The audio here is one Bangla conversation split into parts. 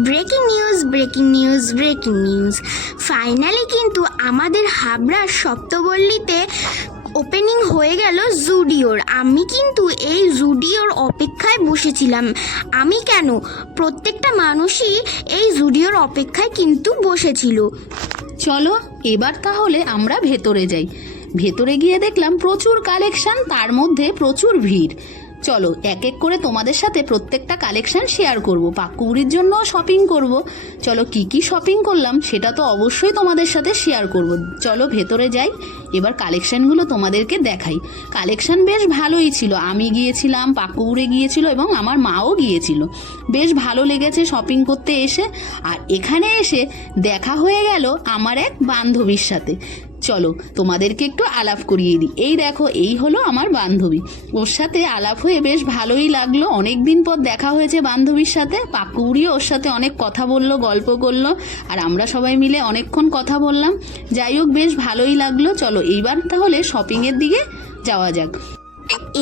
ব্রেকিং নিউজ ফাইনালি কিন্তু আমাদের হাবড়ার সপ্তপল্লীতে ওপেনিং হয়ে গেল জুডিওর। আমি কিন্তু এই জুডিওর অপেক্ষায় বসেছিলাম। আমি কেন, প্রত্যেকটা মানুষই এই জুডিওর অপেক্ষায় কিন্তু বসেছিল। চলো এবার তাহলে আমরা ভেতরে যাই। ভেতরে গিয়ে দেখলাম প্রচুর কালেকশন, তার মধ্যে প্রচুর ভিড়। চলো এক এক করে তোমাদের সাথে প্রত্যেকটা কালেকশন শেয়ার করব। পাক্কুবুড়ির জন্য শপিং করব। চলো কি কি শপিং করলাম সেটা তো অবশ্যই তোমাদের সাথে শেয়ার করব। চলো ভেতরে যাই, এবার কালেকশানগুলো তোমাদেরকে দেখাই। কালেকশান বেশ ভালোই ছিল। আমি গিয়েছিলাম, পাক্কুবুড়ি গিয়েছিল এবং আমার মাও গিয়েছিল। বেশ ভালো লেগেছে শপিং করতে এসে। আর এখানে এসে দেখা হয়ে গেল আমার এক বান্ধবীর সাথে। চলো তোমাদেরকে একটু আলাপ করিয়ে দিই। এই দেখো, এই হলো আমার বান্ধবী। ওর সাথে আলাপ হয়ে বেশ ভালোই লাগলো। অনেক দিন পর দেখা হয়েছে বান্ধবীর সাথে। পাক্কুবুড়িও ওর সাথে অনেক কথা বললো, গল্প করলো, আর আমরা সবাই মিলে অনেকক্ষণ কথা বললাম। যাই হোক, বেশ ভালোই লাগলো। চলো এইবার তাহলে শপিংয়ের দিকে যাওয়া যাক।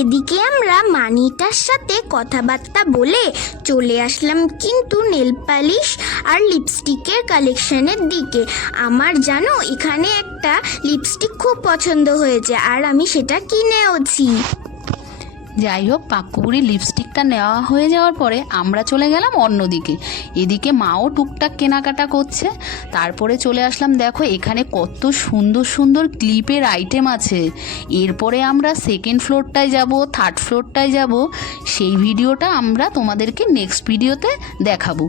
এদিকে আমরা মানিটার সাথে কথাবার্তা বলে চলে আসলাম কিন্তু নেল পালিশ আর লিপস্টিকের কালেকশনের দিকে। আমার জানো এখানে একটা লিপস্টিক খুব পছন্দ হয়েছে আর আমি সেটা কিনেওছি। যাই হোক, পাক্কুবুড়ির লিপস্টিকটা নেওয়া হয়ে যাওয়ার পরে আমরা চলে গেলাম অন্যদিকে। এদিকে মাও টুকটাক কেনাকাটা করছে। তারপরে চলে আসলাম, দেখো এখানে কত সুন্দর সুন্দর ক্লিপের আইটেম আছে। এরপরে আমরা সেকেন্ড ফ্লোরটায় যাব, থার্ড ফ্লোরটায় যাব। সেই ভিডিওটা আমরা তোমাদেরকে নেক্সট ভিডিওতে দেখাবো।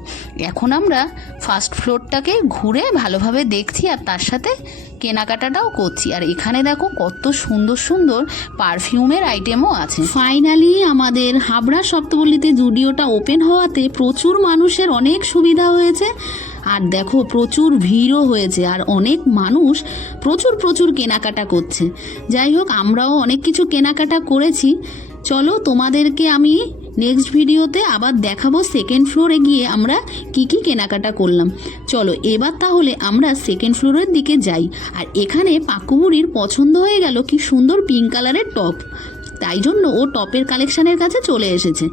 এখন আমরা ফার্স্ট ফ্লোরটাকে ঘুরে ভালোভাবে দেখছি আর তার সাথে কেনাকাটাটাও করছি। আর এখানে দেখো কত সুন্দর সুন্দর পারফিউমের আইটেমও আছে। ফাইনালি আমাদের হাবড়া সপ্তপল্লীতে জুডিওটা ওপেন হওয়াতে প্রচুর মানুষের অনেক সুবিধা হয়েছে। আর দেখো প্রচুর ভিড়ও হয়েছে আর অনেক মানুষ প্রচুর কেনাকাটা করছে। যাই হোক, আমরাও অনেক কিছু কেনাকাটা করেছি। চলো তোমাদেরকে আমি নেক্সট ভিডিওতে আবার দেখাবো সেকেন্ড ফ্লোরে গিয়ে আমরা কি কি কেনাকাটা করলাম। চলো এবার তাহলে আমরা সেকেন্ড ফ্লোরের দিকে যাই। আর এখানে পাক্কুবুড়ির পছন্দ হয়ে গেল কি সুন্দর পিঙ্ক কালারের টপ, তাই জন্য ও টপের কালেকশানের কাছে চলে এসেছে।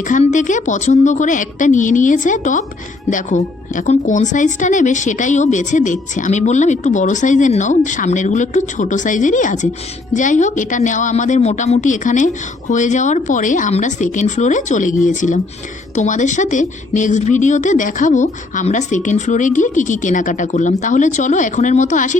এখান থেকে পছন্দ করে একটা নিয়ে নিয়েছে টপ। দেখো এখন কোন সাইজটা নেবে সেটাই ও বেছে দেখছে। আমি বললাম একটু বড় সাইজের নাও, সামনেরগুলো একটু ছোট সাইজেরই আছে। যাই হোক, এটা নেওয়া আমাদের মোটামুটি এখানে হয়ে যাওয়ার পরে আমরা সেকেন্ড ফ্লোরে চলে গিয়েছিলাম। তোমাদের সাথে নেক্সট ভিডিওতে দেখাবো আমরা সেকেন্ড ফ্লোরে গিয়ে কী কী কেনাকাটা করলাম। তাহলে চলো এখনের মতো আসি।